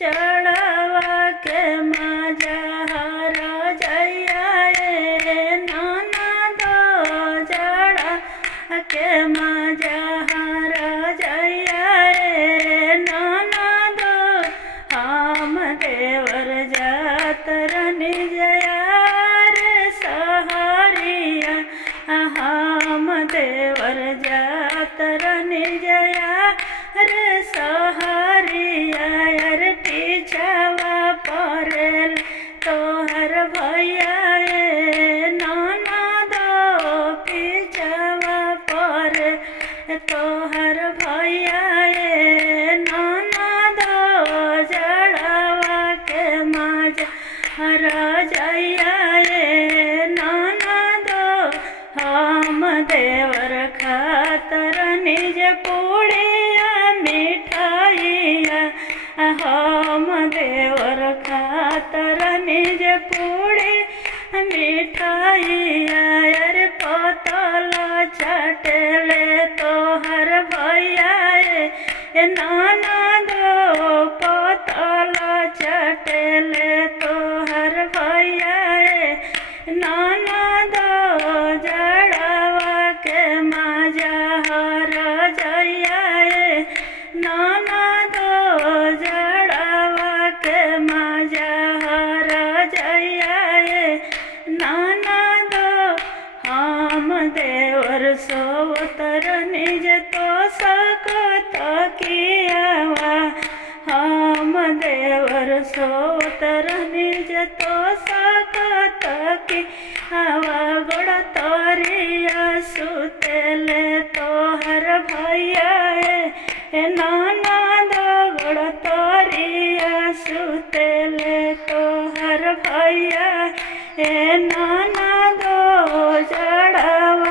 चढ़ावा के मजा हर जइया रे नाना दो जड़ा के मजा हर जइया रे नाना दो हम देवर जात रनि जया रे सहरिया हम देवर जात रनि जया रे सहरिया यार पीछावा परेल तोहर भैया ए नाना दो पीछावा परे तोहर भैया ए नाना दो जड़ावा के मजा हर जइया ए नाना दो हम देवर खातर निज पूड़िया मिठाइया हम देवर खातर निज पूड़ी मिठाइया यार पतला चटेले तोहर भैया ए नाना दो पतला चटेले तोहर भैया ए नाना दो जड़ावा के मजा हर जइया ए नाना दो जड़ावा के मजा हर जइया ए नाना दो हम देवर सोतर निज तो सकत कियावा हम देवर सोतर निज तो सकत कियावा गोड़ तोरिया सुतेले तोहर भैया ए नाना दो गोड़ तोरिया सुतेले तोहर भैया ए नाना